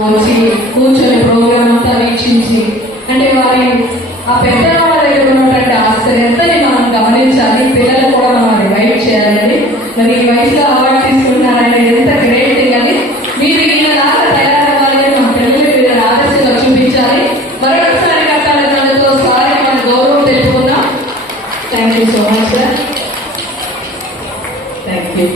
వచ్చి కూర్చొని ప్రోగ్రామ్ అంతా వీక్షించి అంటే వారి ఆ పెద్ద వాళ్ళ దగ్గర ఉన్నటువంటి ఆశ్చర్యంతని మనం గమనించాలి. పిల్లలు కూడా మనం అది గైడ్ చేయాలని. మరి ఈ వయసులో అవార్డు తీసుకుంటున్నారంటే ఎంత గ్రేట్ థింగ్ అని. మీరు ఈయనలాగా తయారవ్వాలని మన పిల్లలు మీరు ఆదర్శంగా చూపించాలి. మరొకసారి కట్టాలతో సారి మన గౌరవం తెలుపుకుందాం. Thank you so much sir. Thank you.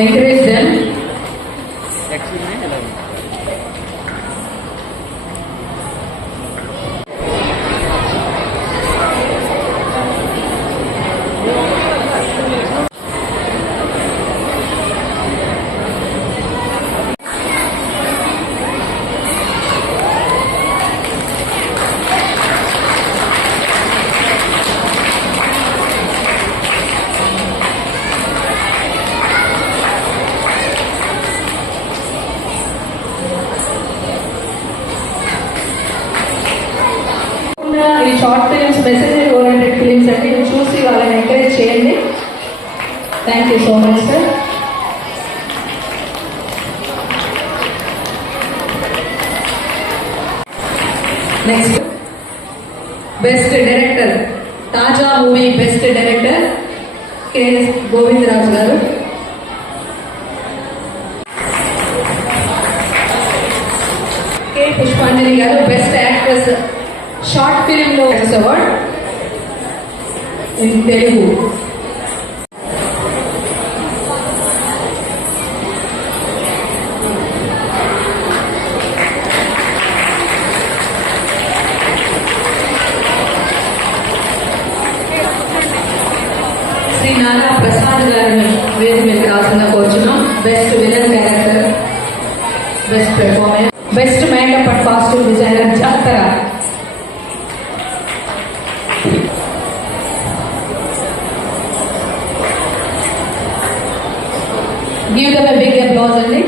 Encourage them. ఈ short films message oriented films అంటే చూసి వాళ్ళని ఎంకరేజ్ చేయండి. Thank you so much sir. Next best director, తాజా movie best director K Govindaraju గారు. కె పుష్పాంజలి గారు బెస్ట్ యాక్ట్రెస్ షార్ట్ ఫిల్మ్ లో award in Telugu. Shri Nana Prasad గారిని వేదిక మీద రాసిన కోరుచున్నాం. Best villain character, best performance, best makeup and costume designer జాతర. Give them a big applause, and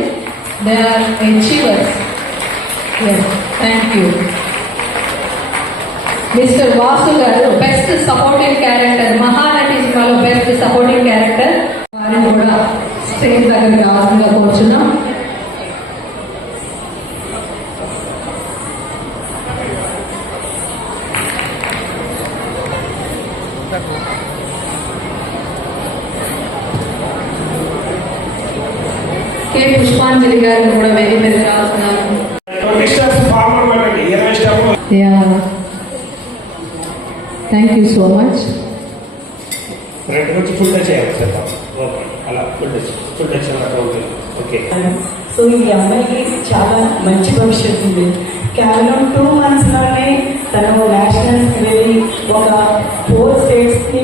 they are achievers. Yes, thank you. Mr. Vasu garu best supporting character, Mahanati సినిమాలో best supporting character. వారిని కూడా స్టేజ్ దగ్గరికి రావాల్సిందిగా కోరుచున్నాం. కె పుష్పాంజలి గారిని కూడా వేదిక మీద రాస్తున్నారు. Thank you so much. So ఈ అమ్మాయికి చాలా మంచి భవిష్యత్తు ఉంది. కేవలం 2 months లోనే తను నేషనల్స్ వెళ్ళి ఒక 4 states కి